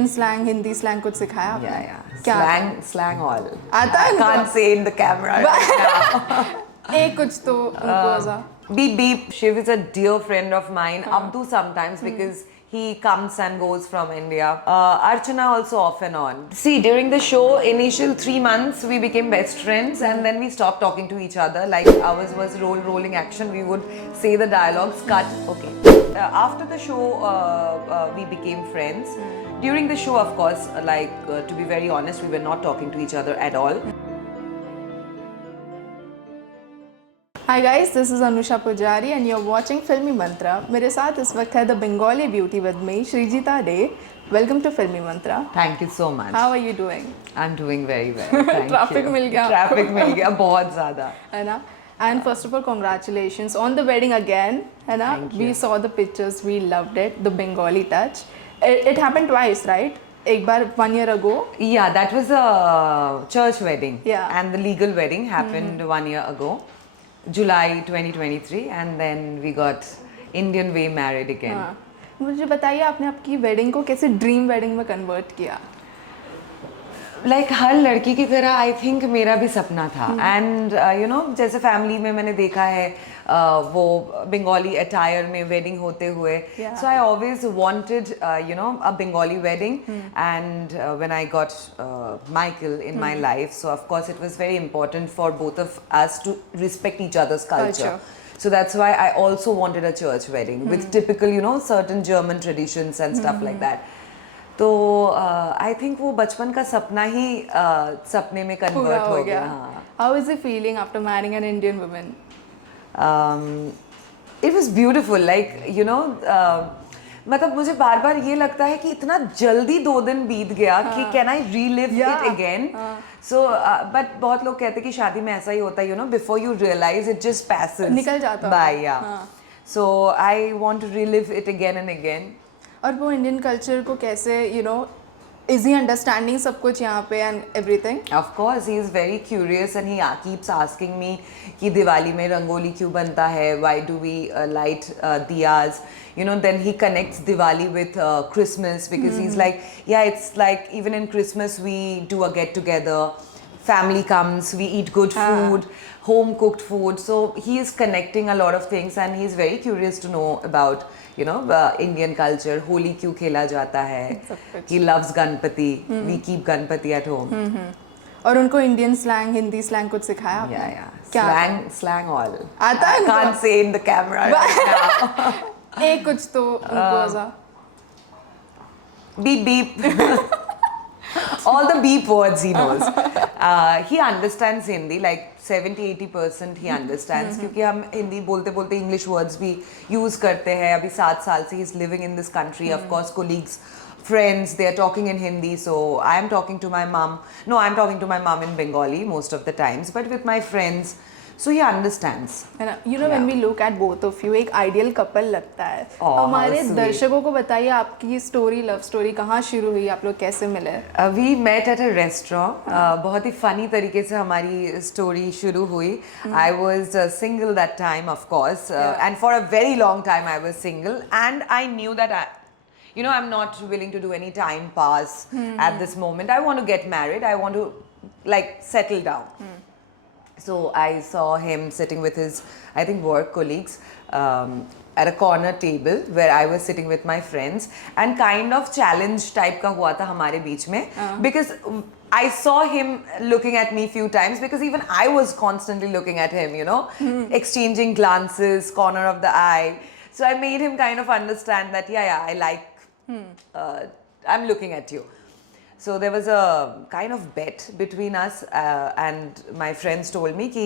Indian slang, Hindi slang कुछ सिखाया आपने? क्या Slang all. आता है उनको? Can't say in the camera right now. एक कुछ तो उनको ऐसा Beep beep. Shiv is a dear friend of mine. Abdu sometimes because he comes and goes from India. Archana also off and on. See, during the show, initial 3 months we became best friends, and then we stopped talking to each other. Like ours was rolling action. We would say the dialogues, cut. Okay. After the show, we became friends. During the show, of course, to be very honest, we were not talking to each other at all. Hi guys, this is Anusha पुजारी and you are watching फिल्मी मंत्रा। मेरे साथ इस वक्त है the Bengali beauty with me Srijita Dey. Welcome to Filmy Mantra. Thank you so much. How are you doing? I'm doing very well. Thank traffic you. मिल गया traffic मिल गया बहुत ज़्यादा. है ना? And first of all congratulations on the wedding again, है ना? Thank you. We saw the pictures, we loved it, the Bengali touch. It happened twice, right? एक बार 1 year ago. Yeah, that was a church wedding. Yeah. And the legal wedding happened 1 year ago, July 2023, and then we got Indian way married again. हाँ, मुझे बताइए आपने आपकी wedding को कैसे dream wedding में कन्वर्ट किया? लाइक हर लड़की की तरह आई थिंक मेरा भी सपना था एंड यू नो जैसे फैमिली में मैंने देखा है वो बंगाली अटायर में वेडिंग होते हुए so I always wanted you know a Bengali wedding and when I got Michael in my life so of course it was very important for both of us to respect each others culture. So that's why I also wanted a church wedding with typical, you know, certain German traditions and stuff like that. तो I think वो बचपन का सपना ही सपने में convert हो गया. How is it feeling after marrying an Indian woman? It was beautiful like you know मतलब मुझे बार बार ये लगता है कि इतना जल्दी 2 दिन बीत गया कि can I relive it again. So but बहुत लोग कहते हैं कि शादी में ऐसा ही होता है you know before you realise it just passes निकल जाता है by. Yeah so I want to relive it again and again. और वो इंडियन कल्चर को कैसे you know is he understanding सब कुछ यहाँ पे and everything? Of course, he is very curious and he keeps asking me कि दिवाली में रंगोली क्यों बनता है? Why do we light diyas? You know, then he connects Diwali with Christmas because he's like, yeah, it's like even in Christmas we do a get together. Family comes, we eat good food, home cooked food. So he is connecting a lot of things and he is very curious to know about you know Indian culture. Holi क्यों खेला जाता है? He loves Ganpati. We keep Ganpati at home. और उनको Indian slang, Hindi slang कुछ सिखाया आपने? Yeah. Slang all. आता है उनको? Can't say in the camera right now. एक कुछ तो उनको ऐसा Beep beep. All the beep words he knows. He understands Hindi like 70-80% he understands क्योंकि हम हिंदी बोलते बोलते English words भी use करते हैं. अभी 7 साल से he's living in this country. Of course colleagues, friends, they are talking in Hindi, so I am talking to my mom. No, I'm talking to my mom in Bengali most of the times, but with my friends, so he understands. है ना? You know when we look at both of you, एक ideal couple लगता है. हमारे दर्शकों को बताइए आपकी स्टोरी, लव स्टोरी कहाँ शुरू हुई, आप लोग कैसे मिले? We met at a restaurant. बहुत ही funny तरीके से हमारी स्टोरी शुरू हुई. I was single that time, of course, and for a very long time I was single, and I knew that you know, I'm not willing to do any time pass at this moment. I want to get married. I want to like settle down. So I saw him sitting with his, I think, work colleagues at a corner table where I was sitting with my friends, and kind of challenge type का हुआ था हमारे बीच में because I saw him looking at me few times because even I was constantly looking at him, you know, exchanging glances, corner of the eye. So I made him kind of understand that yeah, I like, I'm looking at you. So there was a kind of bet between us and my friends told me कि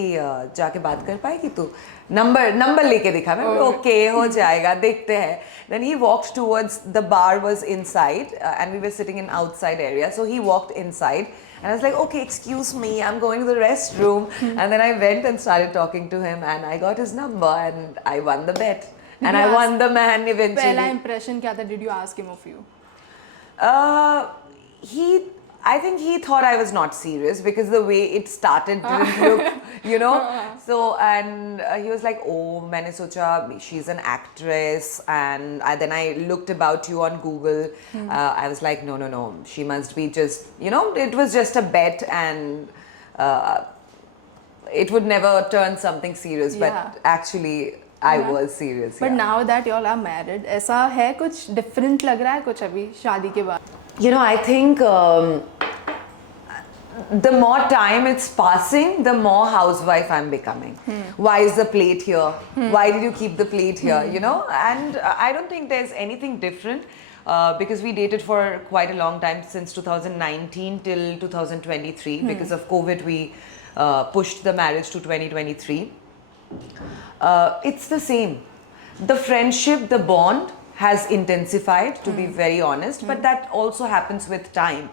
जाके बात कर पाएगी तू? Number लेके दिखा. मैं okay हो जाएगा देखते हैं. Then he walked towards the bar was inside and we were sitting in outside area. So he walked inside and I was like okay excuse me I'm going to the restroom and then I went and started talking to him and I got his number and I won the bet and I won the man eventually. पहला impression क्या था? Did you ask him of you? I think he thought I was not serious because the way it started didn't look, you know. So and he was like, "Oh, मैंने सोचा she's an actress," and then I looked about you on Google. I was like, "No, no, no. She must be just, you know, it was just a bet and it would never turn something serious." Yeah. But actually, I was serious. But yeah. now that y'all are married, ऐसा है कुछ different लग रहा है कुछ अभी शादी के बाद? You know, I think the more time it's passing, the more housewife I'm becoming. Why is the plate here? Why did you keep the plate here? You know, and I don't think there's anything different because we dated for quite a long time, since 2019 till 2023. Because of COVID, we pushed the marriage to 2023. It's the same. The friendship, the bond has intensified, to be very honest, but that also happens with time.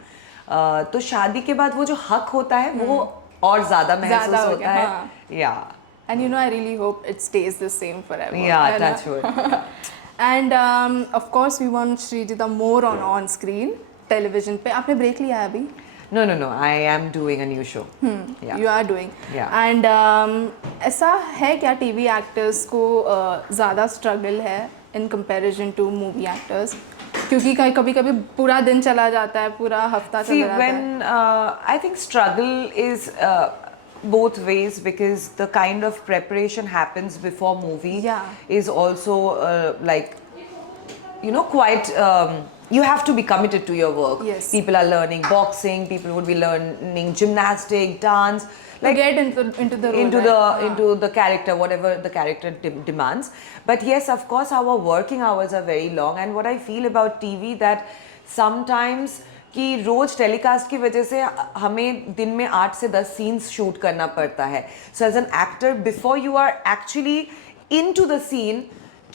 तो शादी के बाद वो जो हक होता है वो और ज़्यादा महसूस हो होता गया, है. हाँ. Yeah. And you know, I really hope it stays the same forever. Yeah, है ना? touch wood. And of course, we want Srijita more on screen, television पे. आपने break लिया है अभी? No, no, no. I am doing a new show. Yeah. You are doing. Yeah. And ऐसा है क्या TV actors को ज़्यादा struggle है in comparison to movie actors? क्योंकि कभी कभी पूरा दिन चला जाता है, पूरा हफ्ता See, चला जाता है. when I think struggle is both ways, because the kind of preparation happens before movie Yeah. is also like, you know, quite you have to be committed to your work. Yes. People are learning boxing, people would be learning gymnastic, dance, To get into the role, into right? the into the character, whatever the character demands. But yes, of course, our working hours are very long, and what I feel about TV that sometimes कि रोज telecast की वजह से हमें दिन में 8 से 10 scenes shoot करना पड़ता है. So as an actor, before you are actually into the scene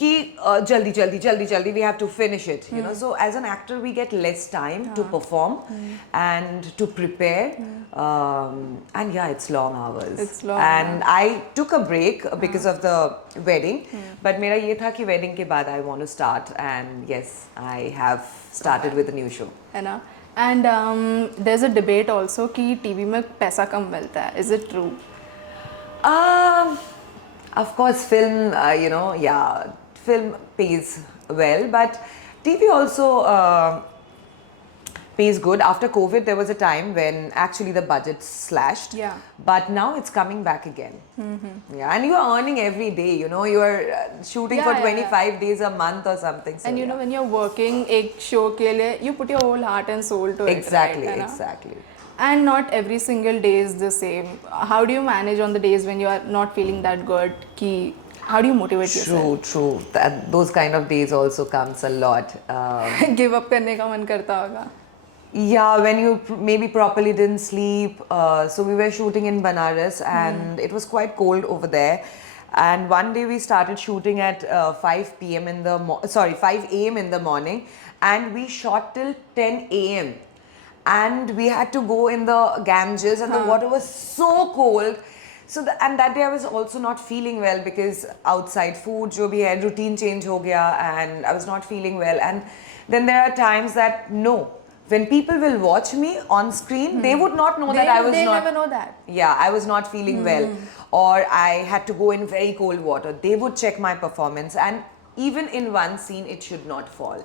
कि जल्दी जल्दी जल्दी जल्दी we have to finish it, you know. So as an actor we get less time to perform and to prepare, and yeah, it's long hours. It's long And I took a break because of the wedding, but मेरा ये था कि wedding के बाद I want to start, and yes, I have started with a new show. है ना? And there's a debate also कि TV में पैसा कम मिलता है. Is it true? Of course, film, you know, yeah, film pays well, but TV also pays good. After COVID, there was a time when actually the budget slashed. Yeah. But now it's coming back again. Yeah, and you are earning every day, you know, you are shooting Yeah, for yeah, 25 days a month or something. So, And you yeah. know, when you're working एक show के लिए, you put your whole heart and soul to Exactly, it, right? है ना? exactly. And not every single day is the same. How do you manage on the days when you are not feeling that good? कि how do you motivate yourself? True. Those kind of days also comes a lot. Give up करने का मन करता होगा. Yeah, when you maybe properly didn't sleep. So we were shooting in Banaras, and it was quite cold over there. And one day we started shooting at 5 p.m. 5 a.m. in the morning, and we shot till 10 a.m. And we had to go in the Ganges, and the water was so cold. So and that day I was also not feeling well, because outside food जो भी है routine change हो गया, and I was not feeling well. And then there are times that when people will watch me on screen, they would not know that I was they not. never know that. Yeah, I was not feeling well, or I had to go in very cold water. They would check my performance, and even in one scene, it should not fall.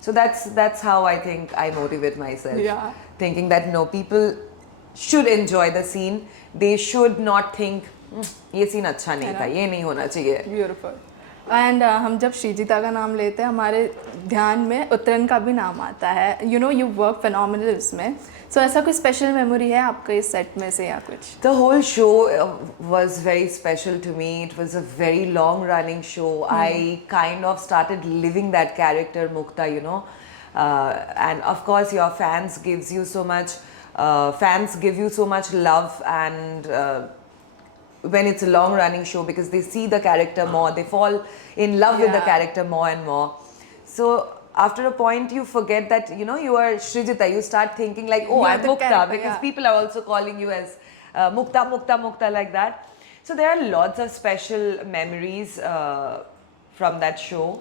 So that's how I think I motivate myself. Yeah. Thinking that people should enjoy the scene. They should not think ये scene अच्छा नहीं था, ये नहीं होना चाहिए. Beautiful. And हम जब श्रीजिता का नाम लेते हैं, हमारे ध्यान में उत्तरन का भी नाम आता है. You know, you work phenomenal इसमें. So ऐसा कोई special memory है आपके इस set में से या कुछ? The whole show was very special to me. It was a very long running show. I kind of started living that character, Mukta, you know. And of course your fans give you so much love, and when it's a long running show, because they see the character more, they fall in love with the character more and more. So after a point you forget that you are Srijita. You start thinking like, oh, I'm Mukta, because people are also calling you as Mukta like that. So there are lots of special memories from that show.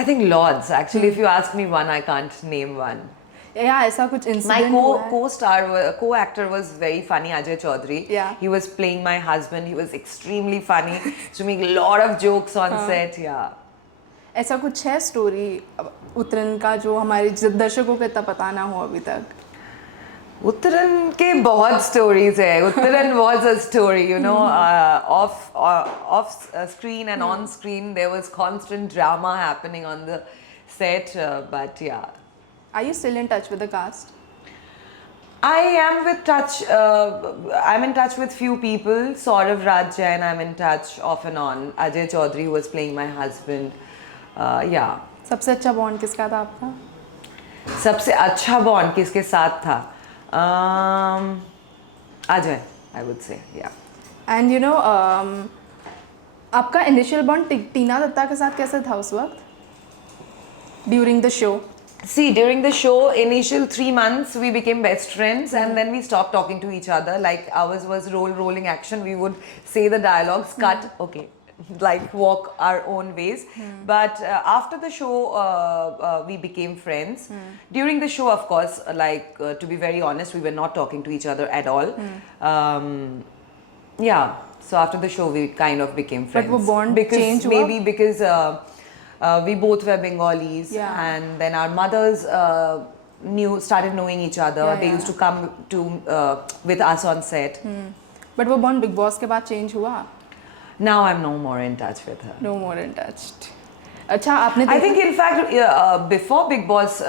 I think lots. Actually, if you ask me one, I can't name one. या ऐसा कुछ My incident हुआ है? co-actor was very funny, Ajay Chaudhary. Yeah. He was playing my husband. He was extremely funny. To make a lot of jokes on set. Yeah. ऐसा कुछ है story उतरन का जो हमारे दर्शकों को इतना पता ना हो अभी तक? Uttaran के बहुत stories है. Uttaran was a story, you know, off screen and on screen there was constant drama happening on the set. But yeah, Are you still in touch with the cast? I am with touch. I'm in touch with few people. Saurav Raj Jain, I'm in touch off and on. Ajay Chaudhary, who was playing my husband. Yeah. सबसे अच्छा bond किसका था आपका? सबसे अच्छा bond किसके साथ था? Ajay, I would say. Yeah. And you know आपका इनिशियल बॉन्ड टीना दत्ता के साथ कैसे था उस वक्त during the show? See, during the show, initial 3 months, we became best friends, and then we stopped talking to each other. Like ours was rolling action. We would say the dialogues, cut, okay, like walk our own ways. But after the show, we became friends. During the show, of course, to be very honest, we were not talking to each other at all. Yeah. So after the show, we kind of became friends. But वो bond change हुआ? maybe because. We both were Bengalis, Yeah. and then our mothers started knowing each other. Yeah, They yeah. used to come to with us on set. But वो bond big boss के बाद change हुआ? Now I'm no more in touch with her. No more in touched. अच्छा आपने I think in fact before Big Boss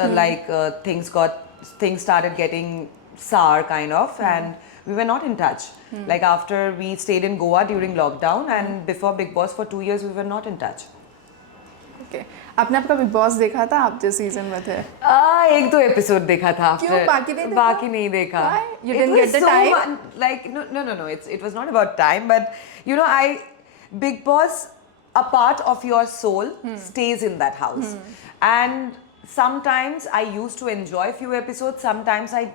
things started getting sour kind of, and we were not in touch. Like after we stayed in Goa during lockdown, and before Big Boss for 2 years we were not in touch. Okay. आपने आपका big boss देखा था आप जिस season में थे? एक दो एपिसोड देखा था after. क्यों बाकी नहीं देखा? बाकी नहीं देखा. Why? You It didn't was get the so time? like no. It was not about time, but you know, Big Boss, a part of your soul stays in that house, and sometimes I used to enjoy few episodes. Sometimes I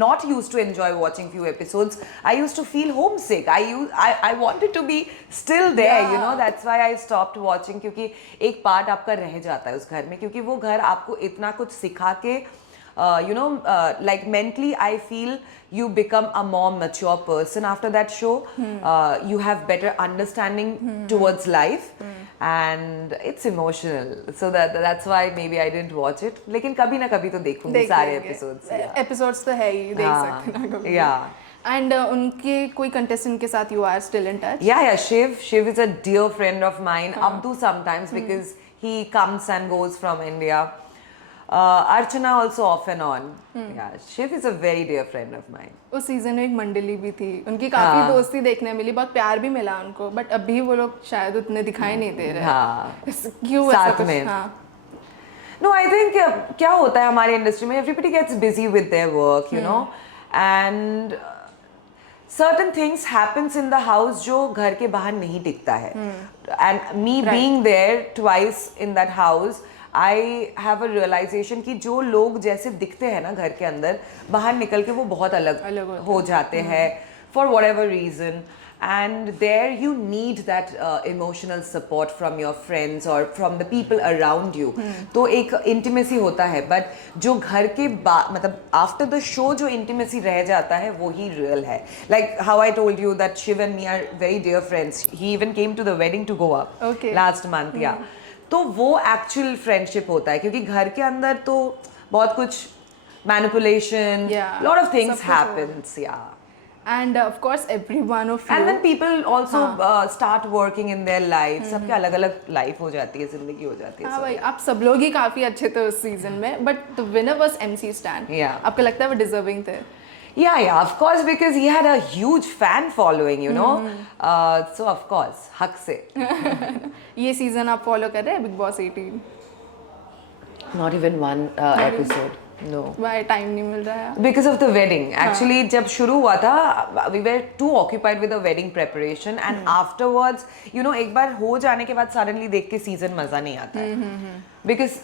not used to enjoy watching few episodes. I used to feel homesick. I wanted to be still there. Yeah. You know, that's why I stopped watching. क्योंकि एक part आपका रह जाता है उस घर में, क्योंकि वो घर आपको इतना कुछ सिखा के you know, like mentally I feel you become a more mature person after that show. You have better understanding towards life, and it's emotional. So that's why maybe I didn't watch it. लेकिन कभी ना कभी तो देखूंगी सारे episodes. Episodes तो है ही, देख सकते हैं ना कभी. Yeah. एंड उनके कोई कंटेस्टेंट के साथ you are still in touch? Yeah. Shiv is a dear friend of mine. Abdu sometimes because he comes and goes from India. Archana also off and on. Yeah, Shiv is a very dear friend of mine. उस season में एक मंडली भी थी, उनकी काफी दोस्ती देखने मिली, बहुत प्यार भी मिला उनको, बट अभी वो लोग शायद उतने दिखाई नहीं दे रहे. हाँ. क्यों ऐसा साथ कुछ? में. हाँ. No, I think क्या होता है हमारी इंडस्ट्री में, everybody gets busy with their work, you know, and certain things happens in the house जो घर के बाहर नहीं दिखता है. And me being there twice in that house, I have a realization कि जो लोग जैसे दिखते हैं ना घर के अंदर, बाहर निकल के वो बहुत अलग हो जाते हैं for whatever reason. And there you need that emotional support from your friends or from the people around you. तो एक intimacy होता है, but जो घर के मतलब after the show जो intimacy रह जाता है वो ही real है. Like how I told you that Shiv and me are very dear friends. He even came to the wedding to Goa last month. Yeah. तो वो actual friendship होता है, क्योंकि घर के अंदर तो बहुत कुछ manipulation, lot of things happens. Yeah. And of course everyone of you. And then people also start working in their lives. सबके अलग-अलग life हो जाती है, जिंदगी हो जाती है. हाँ भाई, आप सब लोग ही काफी अच्छे थे उस सीजन में, but the winner was MC Stan. Yeah. आपको लगता है वो deserving थे? Yeah, of course, because he had a huge fan following, you know. So of course, हक से. ये सीजन आप फॉलो कर रहे हैं big boss 18? Not even one episode. No. Why time नहीं मिल रहा है? Because of the wedding. Actually, जब शुरू हुआ था, we were too occupied with the wedding preparation, and afterwards, you know, एक बार हो जाने के बाद suddenly देख के season मजा नहीं आता है. Because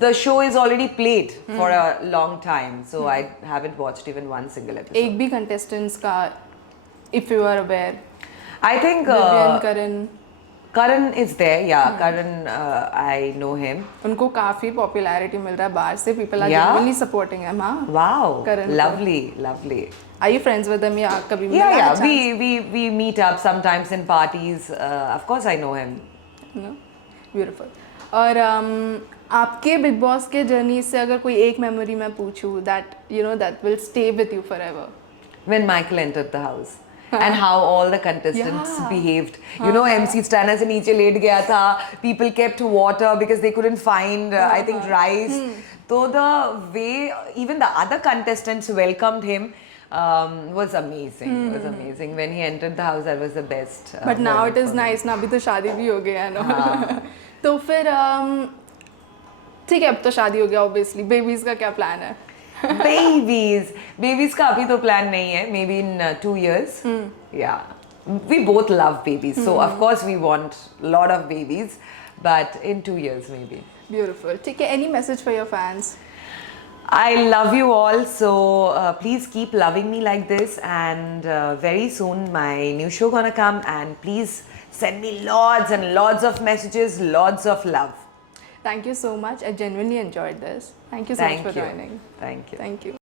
the show is already played for a long time, so I haven't watched even one single episode. एक भी contestants का, if you are aware? I think Vivian, Karan. Karan is there, yeah. Karan, I know him. उनको काफ़ी popularity मिल रहा है बाहर से, people are Yeah? Genuinely supporting him. हाँ, Wow, Karan को। lovely, lovely. Are you friends with him या कभी Yeah, मिला yeah. है We meet up sometimes in parties. Of course, I know him. Beautiful. और आपके बिग बॉस के journey से अगर कोई एक मेमोरी मैं पूछूँ that you know that will stay with you forever. When Michael entered the house. And how all the contestants Yeah. behaved. You know, MC Stana se niche late gaya tha. People kept water because they couldn't find, I think, rice. So the way even the other contestants welcomed him was amazing. Was amazing. When he entered the house, that was the best. But now moment it is for me. Nice ना, अभी तो शादी भी हो गया है ना। तो फिर ठीक है, अब तो शादी हो गया, ऑब्वियसली बेबीज़ का क्या प्लान है? Babies का अभी तो plan नहीं है. Maybe in 2 years. Yeah. We both love babies. So of course we want a lot of babies. But in 2 years maybe. Beautiful. ठीक है, any message for your fans? I love you all, so please keep loving me like this, and very soon my new show gonna come, and please send me lots and lots of messages, lots of love. Thank you so much. I genuinely enjoyed this. Thank you so much Thank for you. joining. Thank you. Thank you.